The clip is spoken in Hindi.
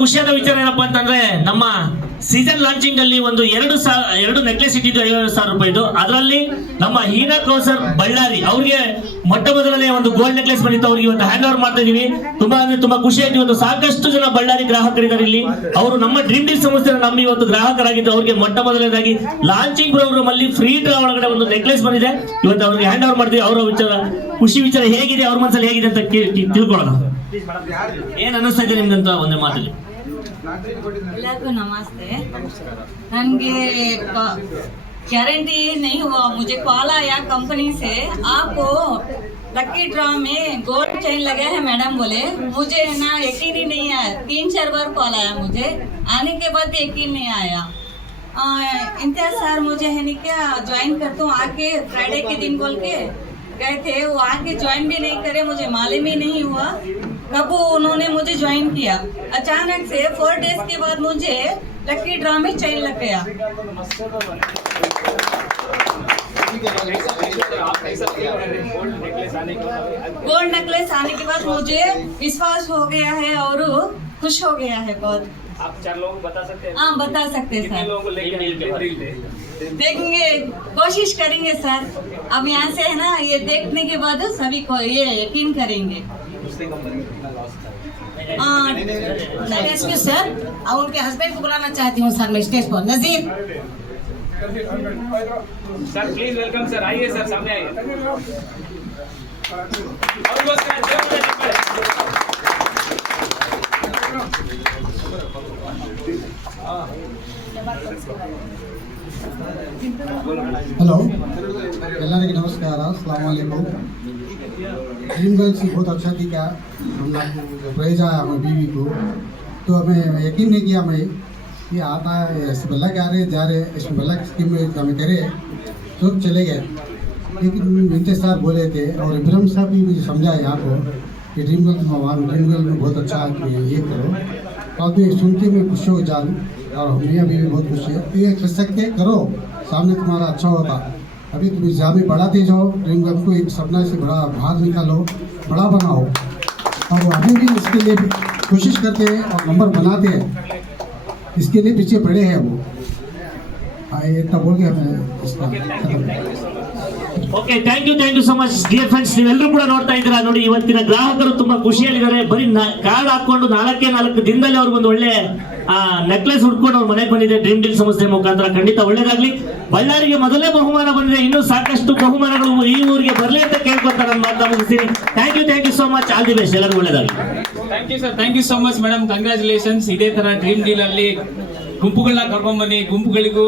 ಖುಷಿಯಾದ ವಿಚಾರ ಏನಪ್ಪಾ ಅಂತಂದ್ರೆ ನಮ್ಮ ಸೀಸನ್ ಲಾಂಚಿಂಗ್ ಅಲ್ಲಿ ಒಂದು ಎರಡು ನೆಕ್ಲೆಸ್ ಇಟ್ಟಿದ್ದು 50,000 ರೂಪಾಯಿದು. ಅದರಲ್ಲಿ ನಮ್ಮ ಹೀನಾ ಕೌಸರ್ ಬಳ್ಳಾರಿ ಅವ್ರಿಗೆ ಮೊಟ್ಟ ಮೊದಲನೇ ಒಂದು ಗೋಲ್ಡ್ ನೆಕ್ಲೆಸ್ ಬಂದಿತ್ತು. ಅವ್ರಿಗೆ ಇವತ್ತು ಹ್ಯಾಂಡ್ ಓವರ್ ಮಾಡ್ತಾ ಇದೀವಿ. ತುಂಬಾ ಅಂದ್ರೆ ತುಂಬಾ ಖುಷಿ ಆಯ್ತು. ಇವತ್ತು ಸಾಕಷ್ಟು ಜನ ಬಳ್ಳಾರಿ ಗ್ರಾಹಕರಿದ್ದಾರೆ ಇಲ್ಲಿ. ಅವರು ನಮ್ಮ ಡ್ರೀಮ್ ಡೀಲ್ ಸಂಸ್ಥೆನ ನಂಬಿ ಇವತ್ತು ಗ್ರಾಹಕರಾಗಿದ್ದು ಅವ್ರಿಗೆ ಮೊಟ್ಟ ಮೊದಲನೇದಾಗಿ ಲಾಂಚಿಂಗ್ ಪ್ರೋಗ್ರಾಮ್ ಅಲ್ಲಿ ಫ್ರೀ ಡ್ರಾ ಒಳಗಡೆ ಒಂದು ನೆಕ್ಲೆಸ್ ಬಂದಿದೆ. ಇವತ್ತು ಅವ್ರಿಗೆ ಹ್ಯಾಂಡ್ ಓವರ್ ಮಾಡ್ತೀವಿ. ಅವರ ವಿಚಾರ ಖುಷಿ ವಿಚಾರ ಹೇಗಿದೆ, ಅವ್ರ ಮನಸ್ಸಲ್ಲಿ ಹೇಗಿದೆ ಅಂತ ತಿಳ್ಕೊಳ್ಳೋಣ. ಏನ್ ಅನ್ನಿಸ್ತಾ ಇದೆ ನಿಮ್ಗಂತ ಒಂದು ಮಾತಲ್ಲಿ? ಎಲ್ಲರಿಗೂ ನಮस्ते। ನನಗೆ गारंटी नहीं हुआ, मुझे कॉल आया कंपनी से आपको लकी ड्रॉ में गोल्ड चेन लगे हैं मैडम बोले। मुझे ना यकीन ही नहीं आया, 3-4 बार कॉल आया मुझे, आने के बाद यकीन नहीं आया। इम्तियाज सर मुझे है नहीं क्या ज्वाइन करता हूँ आके फ्राइडे के दिन बोल के गए थे, वो आके ज्वाइन भी नहीं करे, मुझे मालूम ही नहीं हुआ कब उन्होंने मुझे ज्वाइन किया। अचानक से 4 डेज के बाद मुझे लकी ड्रॉ में चेन लग गया। गोल्ड नेकलेस आने के बाद मुझे विश्वास हो गया है और खुश हो गया है बहुत। आप 4 लोगों को बता सकते हैं? हाँ बता सकते हैं कितने सर। लोगों को लेके देखेंगे, कोशिश करेंगे सर। अब यहाँ से है ना, ये देखने के बाद सभी को ये यकीन करेंगे। स्टेज पे सर और उनके हस्बैंड को बुलाना चाहती हूँ सर मैं स्टेज पर। नजीर सर प्लीज वेलकम सर, आइए सर सामने आइए। हेलो ಎಲ್ಲರಿಗೂ ನಮಸ್ಕಾರ, अस्सलाम वालेकुम। ड्रीम गर्ल्स बहुत अच्छा दिखा, हम लोग को प्राइज आया हमें बीवी को, तो हमें यकीन नहीं किया मैं ये आता है बल्ला के आ रहे जा रहे इसमें बल्ला स्कीम में हमें करे तो चले गए। लेकिन इम्तियाज साहब बोले थे और इब्राहिम साहब भी मुझे समझाया यहाँ को कि ड्रीम गर्ल में बहुत अच्छा है, ये करो। और भी सुन के मैं खुश हो जान और हमें अभी भी बहुत खुशी है। ये कर सकते करो, सामने तुम्हारा अच्छा होता। अभी तुम एग्जाम बढ़ाते जाओ, ड्रीम गर्ल को एक सपना से बड़ा बाहर निकालो, बड़ा बनाओ। और अभी भी इसके लिए कोशिश करते हैं और नंबर बनाते हैं, इसके लिए पीछे पड़े हैं वो। इतना बोल के हमें इसका okay, thank you so much dear friends. ನೀವೆಲ್ಲರೂ ಕೂಡ ನೋಡ್ತಾ ಇದ್ದೀರಾ ನೋಡಿ, ಇವತ್ತಿನ ಗ್ರಾಹಕರು ತುಂಬಾ ಖುಷಿಯಲ್ಲಿದ್ದಾರೆ. ಬರೀ ಕಾರ್ಡ್ ಹಾಕೊಂಡು 4 ದಿನದಲ್ಲಿ ಅವ್ರಿಗೊಂದು ಒಳ್ಳೆ ನೆಕ್ಲೆಸ್ ಹುಡ್ಕೊಂಡು ಅವ್ರ ಮನೆಗೆ ಬಂದಿದೆ ಡ್ರೀಮ್ ಡೀಲ್ ಸಂಸ್ಥೆ ಮುಖಾಂತರ. ಖಂಡಿತ ಒಳ್ಳೇದಾಗ್ಲಿ. ಬಳ್ಳಾರಿಗೆ ಮೊದಲೇ ಬಹುಮಾನ ಬಂದಿದೆ, ಇನ್ನೂ ಸಾಕಷ್ಟು ಬಹುಮಾನಗಳು ಈ ಊರಿಗೆ ಬರಲಿ ಅಂತ ಕೇಳ್ಕೊತಾ ನಾನು ಮಾತನ್ನ ಮುಗಿಸ್ತೀನಿ. Thank you so much, all the best, ಎಲ್ಲರಿಗೂ ಒಳ್ಳೇದಾಗಲಿ. Thank you sir, thank you so much madam, congratulations. ಇದೇ ತರ ಡ್ರೀಮ್ ಡೀಲ್ ಅಲ್ಲಿ ಗುಂಪುಗಳನ್ನ ಕರ್ಕೊಂಡ್ ಬನ್ನಿ, ಗುಂಪುಗಳಿಗೂ